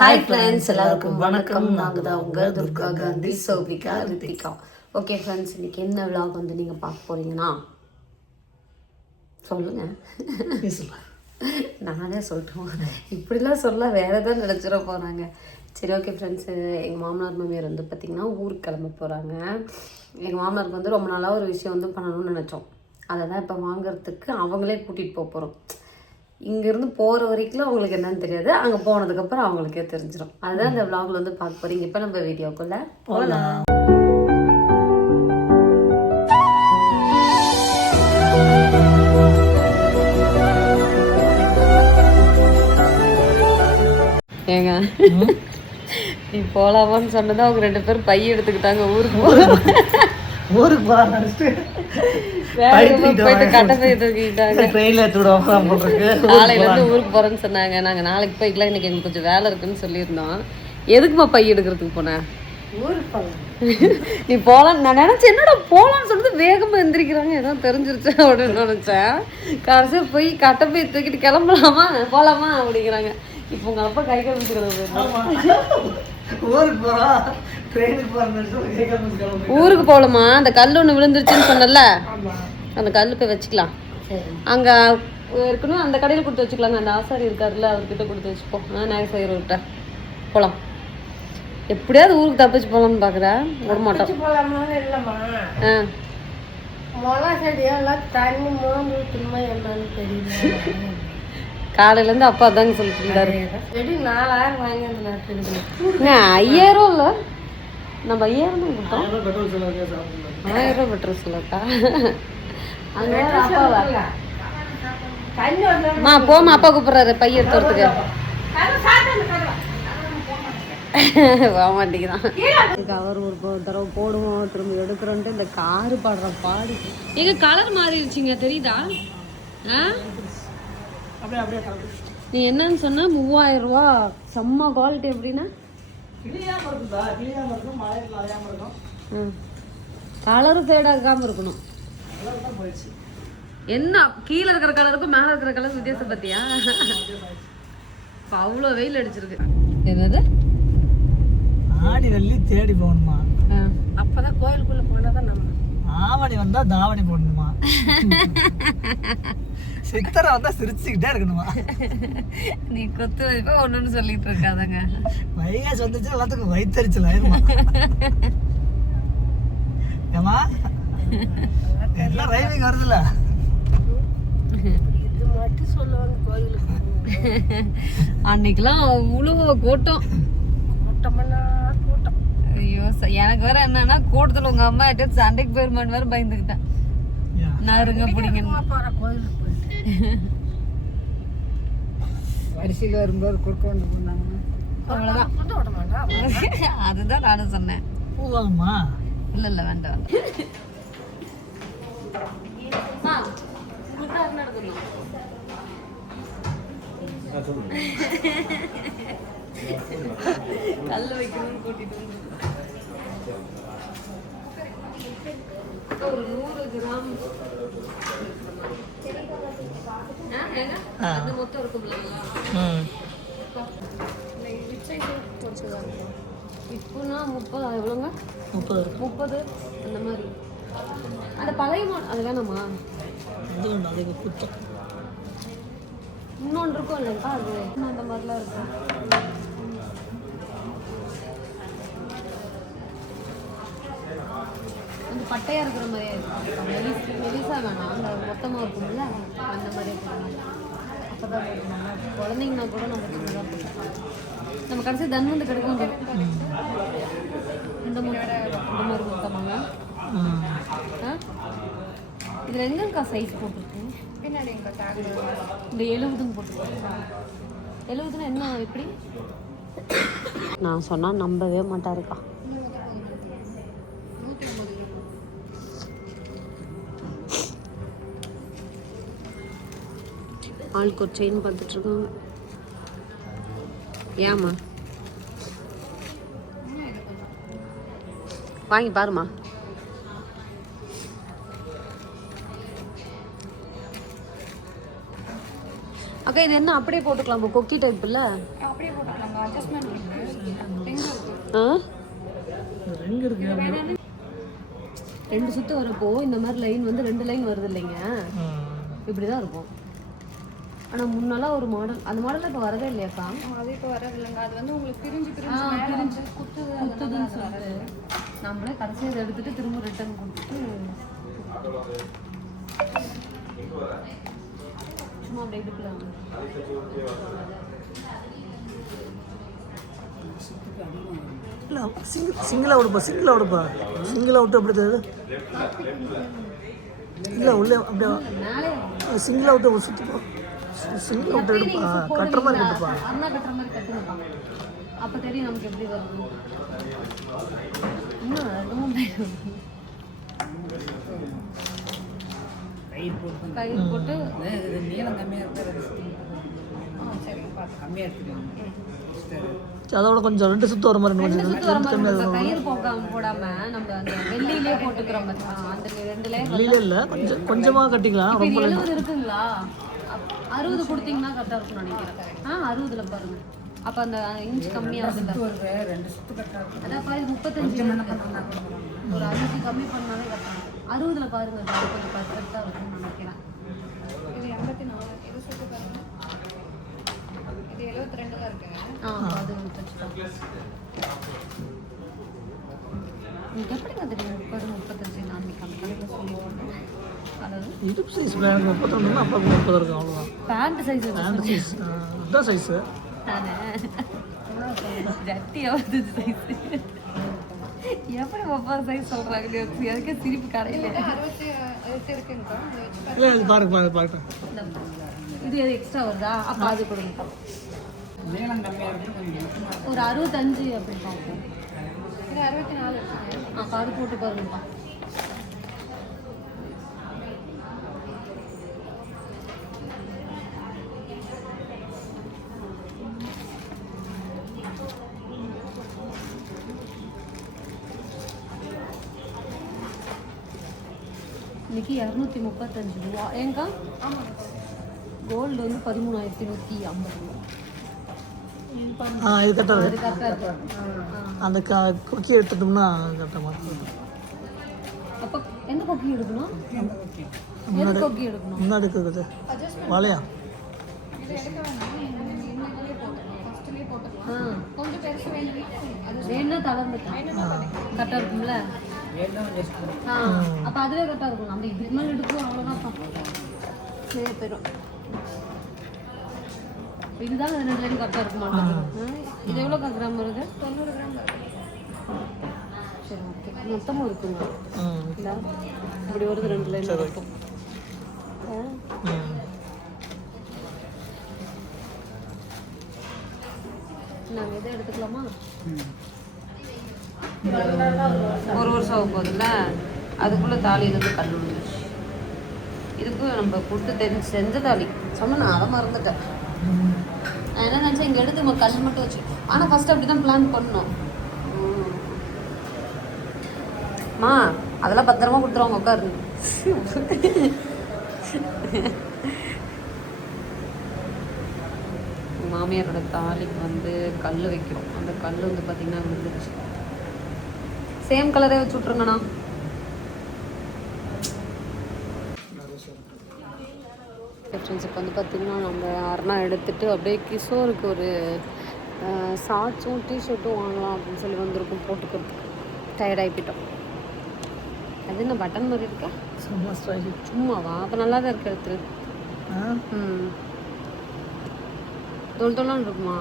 Hi friends, எல்லாருக்கும் வணக்கம். நாங்கள் தான் உங்கள் துர்கா காந்தி, சோபிகா, ரித்திகா. ஓகே ஃப்ரெண்ட்ஸ், இன்றைக்கி என்ன விலாக் வந்து நீங்கள் பார்க்க போகிறீங்கன்னா சொல்லுங்கள். நானே சொல்லிட்டோம், இப்படிலாம் சொல்ல வேறு எதாவது நினச்சிட போகிறாங்க. சரி, ஓகே ஃப்ரெண்ட்ஸு, எங்கள் மாமனார் மாமியார் வந்து பார்த்திங்கன்னா ஊருக்கு கிளம்ப போகிறாங்க. எங்கள் மாமனாருக்கு வந்து ரொம்ப நாளாக ஒரு விஷயம் வந்து பண்ணணும்னு நினச்சோம். அதை தான் இப்போ வாங்கிறதுக்கு அவங்களே கூட்டிகிட்டு போகிறோம். இங்கேருந்து போகிற வரைக்கும் அவங்களுக்கு என்னன்னு தெரியாது, அங்கே போனதுக்கப்புறம் அவங்களுக்கே தெரிஞ்சிடும். அதுதான் இந்த விலாகில் வந்து பார்க்க போகிறீங்க. இப்போ நம்ம வீடியோக்குள்ளே போகலாம். ஏங்க, நீ போகலாமான்னு சொன்னதான் அவங்க 2 பேரும் பைய எடுத்துக்கிட்டாங்க. ஊருக்கு ஊருக்கு போறேன்னு சொன்னாங்க. நாங்க நாளைக்கு போய்க்கலாம், இன்னைக்கு எங்களுக்கு கொஞ்சம் வேலை இருக்குன்னு சொல்லியிருந்தோம். எதுக்குமா பை எடுக்கிறதுக்கு போனேன்? நீ போலாம் நான் நினைச்சேன். என்னடா போலான்னு சொல்லிட்டு வேகமா எந்திரிக்கிறாங்க, ஏதோ தெரிஞ்சிருச்சு அப்படின்னு நினைச்சேன். கடைசியா போய் கட்டப்பை தூக்கிட்டு கிளம்பலாமா போலாமா அப்படிங்கிறாங்க. இப்போ உங்க அப்பா கை ஊருக்கு போகலாமா? அந்த கல் ஒன்று விழுந்துருச்சுன்னு சொன்னல, அந்த கல் போய் வச்சுக்கலாம். அங்கே இருக்கணும், அந்த கடையில் கொடுத்து வச்சுக்கலாங்க. அந்த ஆசாரி இருக்காருல்ல, அவர்கிட்ட கொடுத்து வச்சுப்போம். நாங்கள் செய்கிறவர்கிட்ட போகலாம். எப்படியாவது ஊருக்கு தப்பிச்சு போகலாம்னு பார்க்குறா, விட மாட்டோம். காலையிலேருந்து அப்பா தாங்க சொல்லிட்டு இருந்தாரு. 5000 இல்லை, நம்ம 5000 தான் கொடுத்தோம். 1000 பெட்ரோல் சொல்லக்கா. அம்மா போமா, அப்பா கூப்பிட்றாரு பைய எடுத்துறதுக்கு. போக மாட்டேங்கிறான். கவர் ஒரு தடவை போடுவோம், திரும்ப எடுக்கிறோன்ட்டு இந்த காரு பாடுற பாடு. எங்க கலர் மாறிடுச்சிங்க, தெரியுதா? நீ என்னன்னு சொன்ன? 3000 ரூபா செம்ம குவாலிட்டி. எப்படின்னா கலரும் ஃபேட் ஆகாம இருக்கணும். என்ன கீழே இருக்கிற கலருக்கும் மேலே இருக்கிற கலர் வித்தியாசம் பார்த்தியா? இப்போ அவ்வளோ வெயில் அடிச்சிருக்கு. என்னது ஆடி வெள்ளி தேடி போகணுமா? அப்பதான் கோயிலுக்குள்ள போனாதான் நம்ம. ஆவணி வந்தா தாவணி போடணுமா? சித்தரை வந்தா சிரிச்சுக்கிட்டே இருக்கணுமா? நீ கொத்து வைப்பா ஒண்ணுன்னு சொல்லிட்டு இருக்காதங்க. வைகாசி வந்துச்சு எல்லாத்துக்கும் வயிற்றுச்சல் ஆயிருமா? ஏமா எல்லாம் ரைமிங் வருதுல்ல. இது மட்டும் சொல்லுவாங்க கோயிலுக்கு. அன்னைக்கெல்லாம் உழுவ கூட்டம் கூட்டம். ஐயோ, எனக்கு வேற என்னன்னா கூட்டத்துல உங்க அம்மா கிட்ட சண்டைக்கு போயிருமான்னு வேற பயந்துக்கிட்டேன். நறுங்க பிடிங்க கோயிலுக்கு வரிசையில் வரும்போது குறுக்க வந்து போனாங்க. அவ்வளோதான், அதுதான் நானும் சொன்னேன். பூவாங்கம்மா? இல்லை இல்லை, வேண்டாம் கல்ல வைக்கணும்னு கூட்டிட்டு வந்து ஒரு 100 கிராம் அது மொத்தம் இருக்கும்ல. இப்போனா 30 எவ்வளோங்க? 30 அந்த மாதிரி. அந்த பழைய அது வேணாமா? அது குத்தம் இன்னொன்று இருக்கும் இல்லைங்களா, அது அந்த மாதிரிலாம் இருக்கும். அந்த பட்டையாக இருக்கிற மாதிரியே இருக்கும். மெலிசா வேணாம், அந்த மொத்தமாக இருக்கும்ல அந்த மாதிரியே போடணும். அப்போ தான் குழந்தைங்கன்னா கூட நம்ம சின்னதாக போட்டோம். நம்ம கடைசி தன் வந்து கிடைக்கும். இந்த மாதிரி மொத்தமாங்க. இதில் எங்கக்கா சைஸ் போட்டிருக்கேன்? பின்னாடி இந்த 70ன்னு போட்டிருக்கேன். 70ன்னா என்ன எப்படி? நான் சொன்னால் நம்பவே மாட்டாருக்கா. ஆளுக்கு ஒரு செயின் பார்த்துட்ருக்காங்க. ஏம்மா வாங்கி பாருமா. அக்கா அக்கா இது என்ன அப்படியே போட்டுக்கலாமா? கொக்கி டைப் இல்ல? அப்படியே போட்டுக்கலாங்க. அட்ஜஸ்ட்மெண்ட் இருக்கு. ஆ எங்க இருக்கு? 2 சுத்து வரப்போ இந்த மாதிரி லைன் வந்து 2 லைன் வருது இல்லைங்க, இப்படிதான் இருக்கும். ஆனா முன்னால ஒரு மாடல், அந்த மாடல் இப்ப வரவே இல்லையாக்கா? அது இப்போ வரது இல்லைங்க. அது வந்து உங்களுக்கு பிரிஞ்சு பிரிஞ்சு குத்துதுன்னு சொல்லிட்டு நம்மளே கடைசியாக இதை எடுத்துட்டு திரும்ப ரிட்டர்ன் கொடுத்துட்டு சும்மா அப்படியே எடுக்கலாம். இல்லை சிங்கிளாக விடுப்பா, சிங்கிளாக விட்டு அப்படி தெரியுது. இல்லை உள்ளே அப்படியே மேலே சிங்கிளாக விட்டு சுற்றிப்பா, சிங்கிளாக விட்டு எடுப்பா, கட்டுற மாதிரி கட்டுப்பா. அண்ணா கட்டுற மாதிரி கட்டுங்கப்பா, அப்போ தெரியும் நமக்கு எப்படி வருது. இன்னும் கயிறு போட்டு நீளம் கம்மியாக இருக்கிறது கம்மியாக எடுத்துக்கலாம். அதோட கொஞ்சம் 2 சுத்து வர மாதிரி, 2 சுத்து வர மாதிரி கயிறு போடாம நம்ம அந்த வெள்ளியிலே போட்டுக்கிற மாதிரி. அந்த 2 லேயர் வெளியில இல்லை, கொஞ்சமாக கட்டிக்கலாம். ரொம்ப 70 இருக்குங்களா? 60 கொடுத்தீங்கன்னா கரெக்டாக இருக்கும்னு நினைக்கிறேன். 60ல பாருங்க. அப்போ அந்த இன்ச் கம்மியாக இருக்குது. 2 சுத்து கட்டாக அதான் பாரு 35 ஒரு 5 கம்மி பண்ணாலே கட்டணும். 60ல பாருங்க, அது கொஞ்சம் கரெக்டாக இருக்கும்னு நினைக்கிறேன். இது 84. இது சுட்டு பாருங்க. இது 72 தான் இருக்குங்க. அது தச்சுட்டோம். எப்படிங்க தெரியும் 30 35 நான் கம்மியாக சொல்லிடுவோம். அதாவது இடுப்பு சைஸ் பிளான் 32 அப்பாவுக்கு 30 இருக்கும், அவ்வளோதான். பேண்ட் சைஸ் அதுதான் சைஸு. ஜட்டியாவது சைஸ் எப்படி பப்பா சைஸ் சொல்கிறாங்க? அதுக்கே சிரிப்பு கரையில். 68 இருக்குங்கக்கா. அதை வச்சு இல்லை இது பாருங்க. இது எக்ஸ்ட்ரா வருதா? அப்போ அது கொடுங்கப்பா. நீளம் கம்மியாக இருக்குது, ஒரு 65 அப்படின்னு பார்ப்போம். இது 64 இருக்குங்க. அப்போ அது போட்டு பாருங்கப்பா. இன்னைக்கு 235 ரூபா. ஏங்கா? ஆமாங்க. கோல்டு வந்து 13,150 ரூபா. இது கரெக்டாக அது கரெக்டாக இருக்கு. அந்த கொக்கி எடுத்துட்டோம்னா கரெக்டாக மாற்றணும். அப்போ எந்த கொக்கி எடுக்கணும்? எந்த கொக்கி எடுக்கணும்? முன்னாடி இருக்குது வாழையா? இது எடுக்க வேணாம். இன்னைக்குள்ளே போட்டுக்கலாம். ஃபர்ஸ்ட்லேயே போட்டுக்கலாம். கொஞ்சம் பெருசு வேணும். அது வேணும்னா தளர்ந்துக்கலாம். கரெக்டாக இருக்கும்ல? அப்போ அதுவே கரெக்டாக இருக்கும். நம்ம இதுக்கு மேலே எடுப்போம், அவ்வளோதான். சரி போயிடும். இதுதான் 2 லைன் கரெக்டாக இருக்குமா? இது எவ்வளோ கிராம் வருது? 90 கிராம் வருது. சரி ஓகே. மொத்தமும் இருக்குங்க இல்லை? இப்படி வருது 2 லைன் இருக்கும். நாங்கள் எதை எடுத்துக்கலாமா? 1 வருஷம் ஆகும் போதில்ல, அதுக்குள்ளே தாலி இருந்து கல் விழுந்துச்சு. இதுக்கும் நம்ம கொடுத்து செஞ்ச தாலி சொன்ன, நான் அதை மறந்துட்டேன். நான் என்ன நினச்சேன், இங்கே எடுத்து நம்ம கல் மட்டும் வச்சு. ஆனால் ஃபஸ்ட்டு அப்படி தான் பிளான் பண்ணோம். மா அதெல்லாம் பத்திரமா கொடுத்துருவாங்க, உட்காரு. மாமியாரோட தாலிக்கு வந்து கல் வைக்கிறோம். அந்த கல் வந்து பார்த்திங்கன்னா விழுந்துருச்சு. சேம் கலரே வச்சு விட்ருங்கண்ணா. ஃப்ரெண்ட்ஸ் இப்போ வந்து பார்த்திங்கன்னா நம்ம அரணா எடுத்துகிட்டு அப்படியே கிஷோருக்கு ஒரு ஷார்ட்ஸும் டிஷர்ட்டும் வாங்கலாம் அப்படின்னு சொல்லி வந்திருக்கோம் போட்டுக்கிறதுக்கு. டயர்டாகிட்டோம். அது என்ன பட்டன் மாதிரி இருக்கா? சும்மாவா? அப்போ நல்லா தான் இருக்கு. எடுத்துரு. தொல்தொல்லாம் இருக்குமா?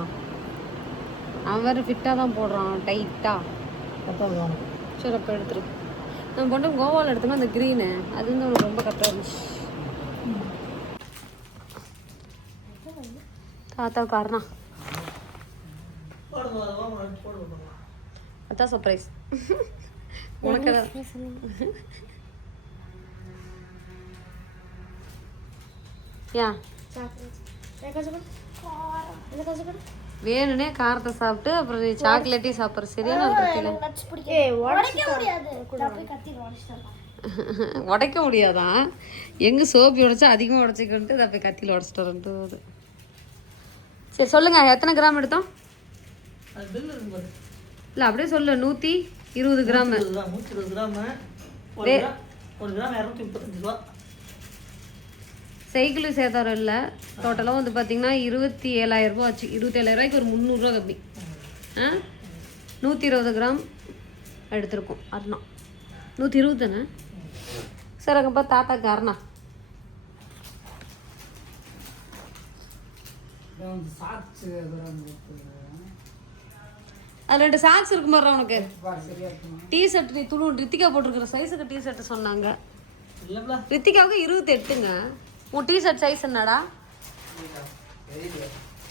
அவன் வேறு ஃபிட்டாக தான் போடுறான், டைட்டாக. சரி அப்போ எடுத்துரு. நான் போட்டு கோவாவில் எடுத்தோம்னா அந்த க்ரீனு அது வந்து அவனுக்கு ரொம்ப கரெக்டாக இருந்துச்சு. தாத்தாவுக்கு அரணா அதான் சர்ப்ரைஸ். உனக்கு யா வேணுனே காரத்தை சாப்பிட்டு அப்புறம் சாக்லேட்டையும் சாப்பிட்ற சரியான உடைக்க முடியாதான்? எங்கே சோப்பி உடைச்சா அதிகமாக உடச்சிக்கிட்டு அதை போய் கத்தியில் உடச்சிட்டு வரன்ட்டு. சரி சொல்லுங்கள் எத்தனை கிராம் எடுத்தோம்? அது பில்லு இருக்கு பாரு. இல்லை அப்படியே சொல்லு. 120 கிராம். 120 கிராமு. ஒரு கிராம் 235 ரூபா. சைக்கிள் சேதாரம் இல்லை. டோட்டலாக வந்து பார்த்தீங்கன்னா 27,000 ரூபா ஆச்சு. 27,000 ரூபாய்க்கு ஒரு 300 ரூபா கம்மி. 120 கிராம் எடுத்திருக்கோம். அருணா 120 தானே? சரி அங்கப்பா தாத்தாக்கு அருணா. அது 2 சாக்ஸ் இருக்கும் பாரு உனக்கு. டிஷர்ட் நீ துணு ரித்திகா போட்டிருக்கிற சைஸுக்கு டிஷர்ட் சொன்னாங்க. ரித்திகாவுக்கு 28ங்க. உன் டிஷர்ட் சைஸ் என்னடா?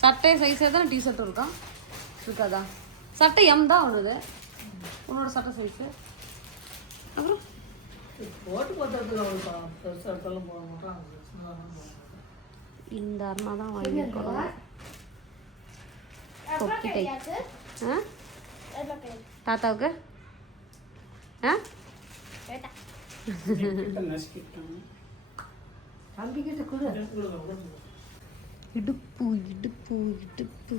சட்டை சைஸே தானே டிஷர்ட் இருக்கா? இருக்காதா? சட்டை எம் தான் உனது. உன்னோட சட்டை சைஸு அப்புறம் இந்த அருணா தான் வாங்கியிருக்கோம். கொக்கி டைப். தாத்தாவுக்கு இடுப்பு இடுப்பு இடுப்பு.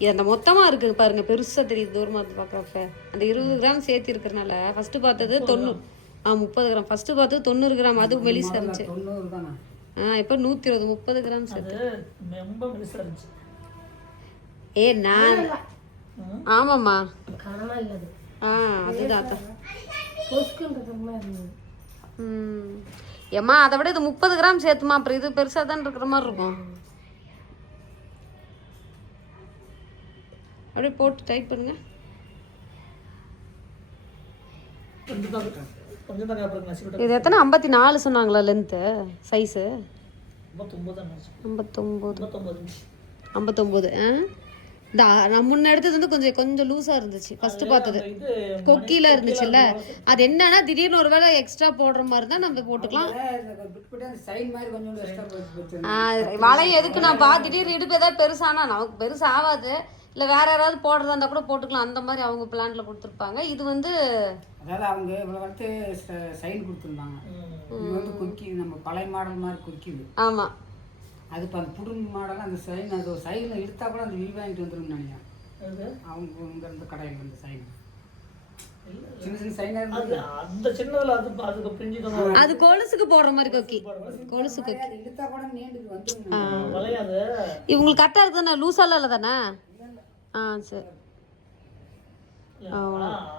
இது அந்த மொத்தமாக இருக்குது பாருங்க, பெருசாக தெரியுது தூரமாக இருந்து பார்க்குறப்ப. அந்த 20 கிராம் சேர்த்து இருக்கிறனால ஃபஸ்ட்டு பார்த்தது 90. 30 கிராம். ஃபஸ்ட்டு பார்த்தது 90 கிராம். அது மெலிசாக இருந்துச்சு. இப்போ 120 30 கிராம் சேர்த்து. ஏ நான் ஆமாம்மா அதுதான். ஏம்மா அதை விட இது 30 கிராம் சேர்த்துமா. அப்புறம் இது பெருசாக தான் இருக்கிற மாதிரி இருக்கும். அப்படியே போட்டு டைட் பண்ணுங்க. இது எத்தனை? 54 சொன்னாங்களா லென்த்து சைஸு? 59. நான் முன்ன எடுத்தது வந்து கொஞ்சம் லூஸாக இருந்துச்சு. ஃபஸ்ட்டு பார்த்தது கொக்கியில் இருந்துச்சுல்ல. அது என்னன்னா திடீர்னு ஒரு வேளை எக்ஸ்ட்ரா போடுற மாதிரி தான் நம்ம போட்டுக்கலாம். வளையம் எதுக்கு நான் திடீர்னு இடுப்பு ஏதாவது பெருசானா நமக்கு பெருசு ஆகாது. இல்லை வேற யாராவது போடுறதா இருந்தால் கூட போட்டுக்கலாம். அந்த மாதிரி அவங்க பிளான்ல கொடுத்துருப்பாங்க. இது வந்து அதாவது அவங்க இவ்வளோ வந்து சைன் கொடுத்துருந்தாங்க. இது வந்து கொக்கி நம்ம பழைய மாடல் மாதிரி கொக்கிது. ஆமாம். அது இப்போ அந்த புது மாடலாம் அந்த சைன் அது சைனில் எடுத்தால் கூட அந்த வாங்கிட்டு வந்துடும் நினைக்கிறேன். அவங்க இங்கே இருந்த கடையில் இருந்த சைன் சின்ன சின்ன சைனாக இருந்தது. அந்த சின்னதில் அதுக்கு பிரிஞ்சு அது கொலுசுக்கு போடுற மாதிரி கொக்கி. கொலுசு கொக்கி எடுத்தால் கூட நீண்டுக்கு வந்துடும். இவங்களுக்கு கரெக்டாக இருக்குது தானே? லூஸாலாம் இல்லை தானே? சரி.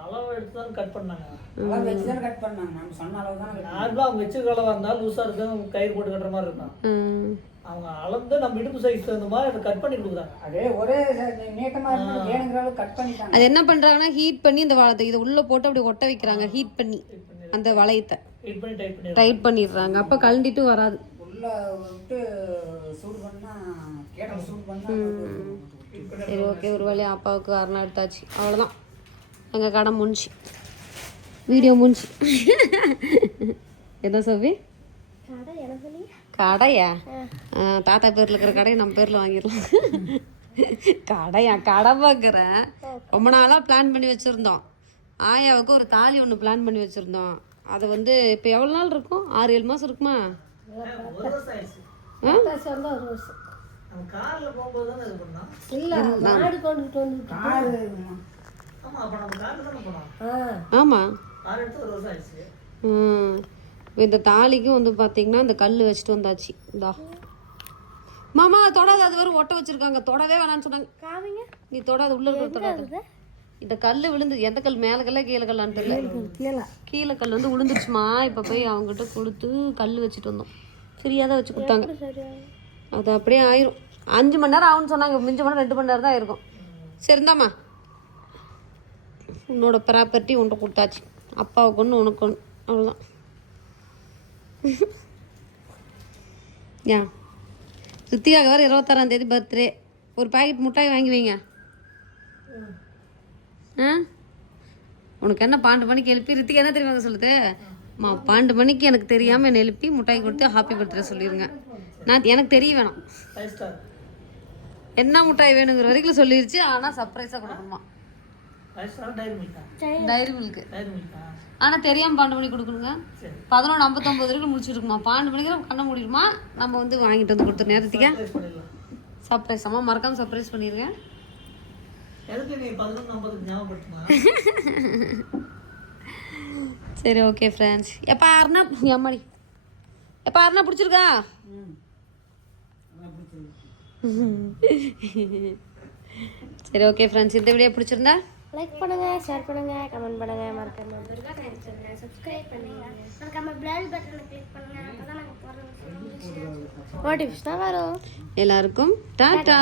அளவு எடுத்து தான் கட் பண்ணாங்க. அளவு வச்சு தான் கட் பண்ணாங்க. நம்ம சொன்ன அளவு தான். நார்மலாக அவங்க வச்சுருக்க அளவாக இருந்தால் லூஸாக இருக்கும், கயிறு போட்டு கட்டுற மாதிரி இருக்கும். அவங்க அளந்து நம்ம இடுப்பு சைஸ் அந்த மாதிரி அதை கட் பண்ணி கொடுக்குறாங்க. அதே ஒரே நீட்டமாக இருந்தால் வேணுங்கிற அளவு கட் பண்ணிட்டாங்க. அது என்ன பண்ணுறாங்கன்னா ஹீட் பண்ணி இந்த இதை உள்ளே போட்டு அப்படி ஒட்ட வைக்கிறாங்க. ஹீட் பண்ணி அந்த வளையத்தை டைட் பண்ணிடுறாங்க. அப்போ கழண்டிட்டு வராது. உள்ளே விட்டு சூடு பண்ணால் கேட்ட சூடு பண்ணால். சரி ஓகே. ஒரு வழியாக அப்பாவுக்கு அரணா எடுத்தாச்சு. அவ்வளோதான். எங்கள் கடை முடிஞ்சு. வீடியோ முடிஞ்சு. என்ன சொல்லி கடையா? தாத்தா பேரில் இருக்கிற கடையை நம்ம பேரில் வாங்கிடலாம். கடையா? கடை பார்க்குறேன். ரொம்ப நாளாக பிளான் பண்ணி வச்சுருந்தோம். ஆயாவுக்கு ஒரு தாலி ஒன்று பிளான் பண்ணி வச்சுருந்தோம். அதை வந்து இப்போ எவ்வளோ நாள் இருக்கும்? 6-7 மாதம் இருக்குமா? ஆமாம். இந்த தாலிக்கும் வந்து பார்த்தீங்கன்னா இந்த கல் வச்சுட்டு வந்தாச்சு. இந்தா மாமா தொடாது. அது வரும் ஒட்ட வச்சுருக்காங்க. தொடவே வேணான்னு சொன்னாங்க. நீ தொடாது. உள்ளே இருக்கிற தொடாது. இந்த கல் விழுந்து எந்த கல் மேலே கல்ல கீழே கல்லான்னு தெரியல. கீழே கல் வந்து விழுந்துருச்சுமா. இப்போ போய் அவங்ககிட்ட கொடுத்து கல் வச்சுட்டு வந்தோம். ஃப்ரீயாக தான் வச்சு கொடுத்தாங்க. அது அப்படியே ஆயிரும். 5 மணி நேரம் ஆகும்னு சொன்னாங்க. மிஞ்ச மணி 2 மணி நேரம் தான் இருக்கும். சரி இந்தாம்மா உன்னோட ப்ராப்பர்ட்டி உன்ட்ட கொடுத்தாச்சு. அப்பாவுக்கு ஒன்று உனக்கு ஒன்று. அவ்வளோதான். ஏன் ரித்திகாவுக்கு வேறு 26ஆம் தேதி பர்த்டே. ஒரு பாக்கெட் மிட்டாய் வாங்கி வைங்க. உனக்கு என்ன 12 மணிக்கு எழுப்பி ரித்திகா என்ன தெரியுமா சொல்லுது? 12 மணிக்கு எனக்கு தெரியாமல் என்னை எழுப்பி மிட்டாய் கொடுத்து ஹாப்பி பர்த்டே சொல்லிடுங்க. நான் எனக்கு தெரிய வேணாம் என்ன மிட்டாய் வேணுங்கிற வரைக்கும் சொல்லிடுச்சு. ஆனால் சர்ப்ரைஸாக கொடுக்கணுமா? Dairy milk. ஆனால் தெரியாமல் 12 மணிக்கு கொடுக்கணுங்க. 11:59 வரைக்கும் முடிச்சுருக்குமா? 12 மணிக்கு கண்ணை மூடிடுமா? நம்ம வந்து வாங்கிட்டு வந்து கொடுத்துரு நேரத்துக்கே. சர்ப்ரைஸ் அம்மா மறக்காம சர்ப்ரைஸ் பண்ணிருங்க. எதுக்கு நீ 11:50 ஞாபகப்படுத்துமா? சரி ஓகே ஃப்ரெண்ட்ஸ். எப்போ அருணா அம்மாடி எப்போ அருணா பிடிச்சிருக்கா? சரி ஓகே ஃப்ரெண்ட்ஸ், இந்த வீடியோ பிடிச்சிருந்தா லைக் பண்ணுங்க, ஷேர் பண்ணுங்க, கமெண்ட் பண்ணுங்க, மறக்காம சப்ஸ்கிரைப் பண்ணுங்க, மறக்காம பெல் பட்டனை கிளிக் பண்ணுங்க. அப்பதான் நாங்க போடுற நோட்டிஃபிகேஷன் வரும். எல்லாருக்கும் டாடா.